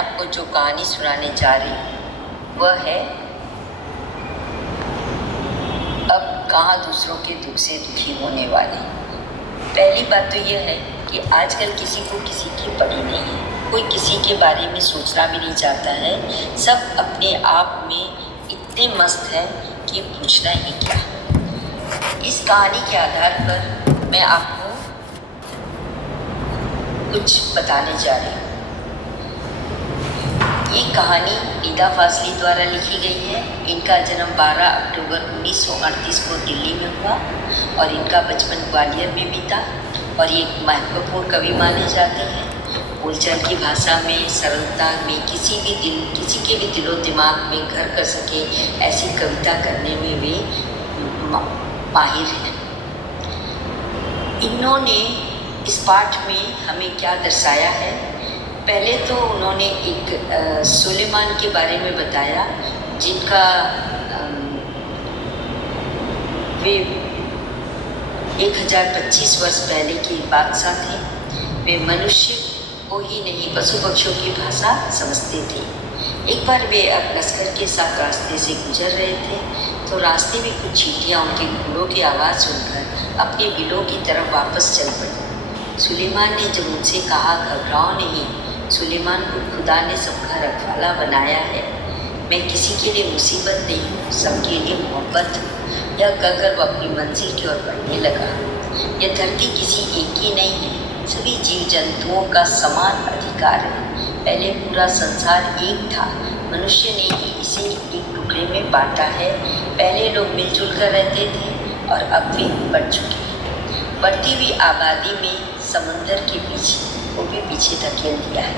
आपको जो कहानी सुनाने जा रही हूँ वह है अब कहाँ दूसरों के दुख से दुखी होने वाले। पहली बात तो यह है कि आजकल किसी को किसी की पड़ी नहीं है, कोई किसी के बारे में सोचना भी नहीं चाहता है। सब अपने आप में इतने मस्त हैं कि पूछना ही क्या। इस कहानी के आधार पर मैं आपको कुछ बताने जा रही हूँ। ये कहानी निदा फाजली द्वारा लिखी गई है। इनका जन्म 12 अक्टूबर 1938 को दिल्ली में हुआ और इनका बचपन ग्वालियर में बीता। और ये एक महत्वपूर्ण कवि माने जाते हैं। बोलचाल की भाषा में, सरलता में, किसी के भी दिलो दिमाग में घर कर सके ऐसी कविता करने में वे माहिर हैं। इन्होंने इस पाठ में हमें क्या दर्शाया है। पहले तो उन्होंने एक सुलेमान के बारे में बताया, जिनका वे 1025 वर्ष पहले के बादशाह थे। वे मनुष्य को ही नहीं पशु पक्षियों की भाषा समझते थे। एक बार वे अब लश्कर के साथ रास्ते से गुजर रहे थे तो रास्ते में कुछ चींटियाँ उनके घोड़ों की आवाज़ सुनकर अपने बिलों की तरफ वापस चल पड़ी। सुलेमान ने जब उनसे कहा, घबराओ नहीं, सुलेमान को खुदा ने सबका रखवाला बनाया है। मैं किसी के लिए मुसीबत नहीं हूँ, सबके लिए मोहब्बत हूँ। यह कहकर वह अपनी मंजिल की ओर बढ़ने लगा। यह धरती किसी एक की नहीं है, सभी जीव जंतुओं का समान अधिकार है। पहले पूरा संसार एक था, मनुष्य ने ही इसे एक टुकड़े में बांटा है। पहले लोग मिलजुल कर रहते थे और अब वे बढ़ चुके हैं। बढ़ती हुई आबादी में समंदर के पीछे को भी पीछे धकेल दिया है,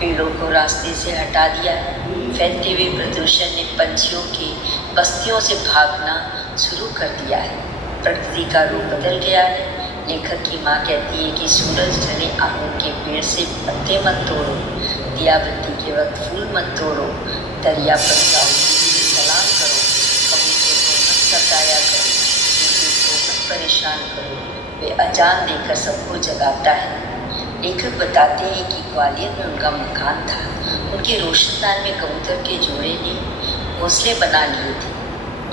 पेड़ों को रास्ते से हटा दिया है। फैलते हुए प्रदूषण ने पंछियों की बस्तियों से भागना शुरू कर दिया है। प्रकृति का रूप बदल गया है। लेखक की माँ कहती है कि सूरज ढले आंगन के पेड़ से पत्ते मत तोड़ो, दिया बत्ती के वक्त फूल मत तोड़ो, दरिया पर जाओ सलाम करो, कबूतर को मत सताया करो, को मत परेशान करो, वे अजान देकर सबको जगाता है। लेखक बताते हैं कि ग्वालियर में उनका मकान था। उनके रोशनदान में कबूतर के जोड़े ने घोंसले बना लिए थे।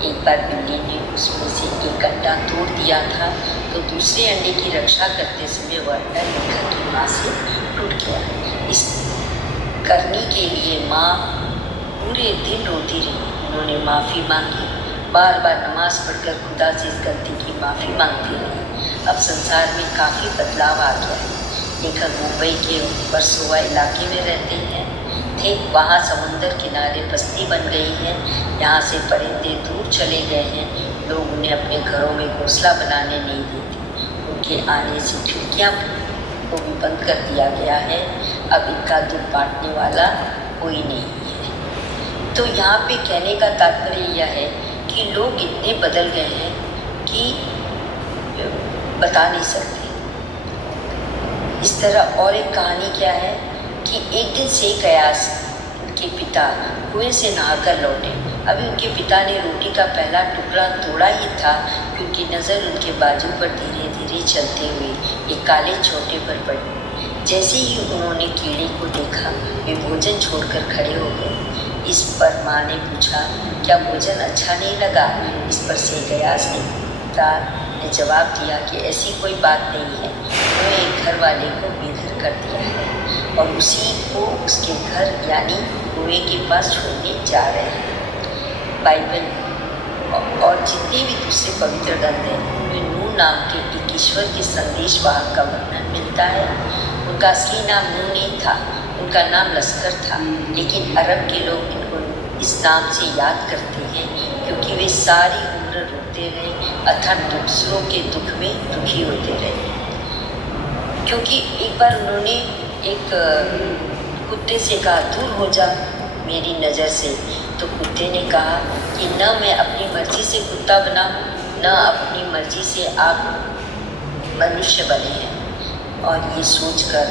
एक बार बिल्ली ने उसमें से एक अंडा तोड़ दिया था तो दूसरे अंडे की रक्षा करते समय वह अंडा लेखक की माँ से टूट गया। इस करने के लिए माँ पूरे दिन रोती रही। उन्होंने माफ़ी मांगी, बार बार नमाज पढ़कर खुदा से इस गलती की माफ़ी मांगती रही। अब संसार में काफ़ी बदलाव आ गया है। लेखक मुंबई के वर्सोवा इलाके में रहते हैं थे। वहाँ समुंदर किनारे बस्ती बन गई है। यहाँ से परिंदे दूर चले गए हैं। लोग उन्हें अपने घरों में घोंसला बनाने नहीं देते। उनके आने से खिड़कियाँ को भी बंद कर दिया गया है। अब इनका दुख बांटने वाला कोई नहीं है। तो यहाँ पे कहने का तात्पर्य यह है कि लोग इतने बदल गए हैं कि बता नहीं सकते। इस तरह और एक कहानी क्या है कि एक दिन शेख अयाज उनके पिता कुएं से नहाकर लौटे। अभी उनके पिता ने रोटी का पहला टुकड़ा तोड़ा ही था कि उनकी नज़र उनके बाजू पर धीरे धीरे चलते हुए एक काले छोटे पर पड़ी। जैसे ही उन्होंने कीड़े को देखा वे भोजन छोड़कर खड़े हो गए। इस पर माँ ने पूछा, क्या भोजन अच्छा नहीं लगा? इस पर शेख अयाज ने जवाब दिया कि ऐसी कोई बात नहीं है, उन्होंने एक घर वाले को बेघर कर दिया है और उसी को उसके घर यानी कुएं के पास छोड़ने जा रहे हैं। बाइबल और जितने भी दूसरे पवित्र ग्रंथ हैं उनमें नूह नाम के एक ईश्वर के संदेश वाहक का वर्णन मिलता है। उनका असली नाम नूह नहीं था, उनका नाम लश्कर था। लेकिन अरब के लोग इनको इस नाम से याद करते हैं क्योंकि वे सारी उम्र रोते रहे, अर्थात दूसरों के दुख में दुखी होते रहे। क्योंकि एक बार उन्होंने एक कुत्ते से कहा, दूर हो जा मेरी नज़र से। तो कुत्ते ने कहा कि न मैं अपनी मर्जी से कुत्ता बना हूँ, न अपनी मर्जी से आप मनुष्य बने हैं। और ये सोचकर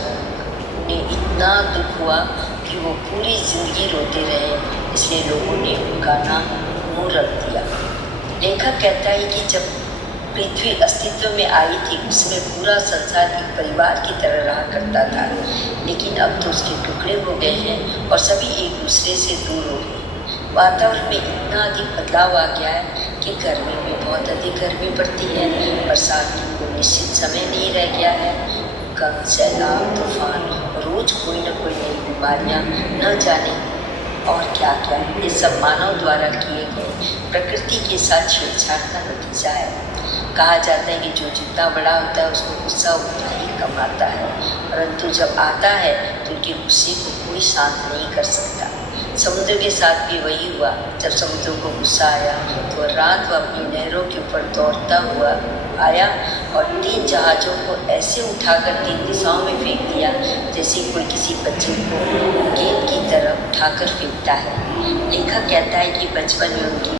उन्हें इतना दुख हुआ कि वो पूरी ज़िंदगी रोते रहे। इसलिए लोगों ने उनका नाम नूह रख दिया। लेखक कहता है कि जब पृथ्वी अस्तित्व में आई थी उसमें पूरा संसार एक परिवार की तरह रहा करता था, लेकिन अब तो उसके टुकड़े हो गए हैं और सभी एक दूसरे से दूर हो गए। वातावरण में इतना अधिक बदलाव आ गया है कि गर्मी में बहुत अधिक गर्मी पड़ती है, बरसात की कोई निश्चित समय नहीं रह गया है, कम सैलाब तूफान, रोज कोई न कोई नई बीमारियाँ, न जाने और क्या क्या। ये सब मानव द्वारा किए गए प्रकृति के साथ छेड़छाड़ का नतीजा है। कहा जाता है कि जो जितना बड़ा होता है उसको गुस्सा उतना ही कम आता है, परंतु जब आता है तो उनके गुस्से को कोई शांत नहीं कर सकता। समुद्र के साथ भी वही हुआ। जब समुद्र को गुस्सा आया तो रात वो अपनी नहरों के ऊपर दौड़ता हुआ आया और 3 जहाज़ों को ऐसे उठाकर 3 दिशाओं में फेंक दिया जैसे कोई किसी बच्चे को गेंद की तरह उठाकर फेंकता है। लेखक कहता है कि बचपन में उनकी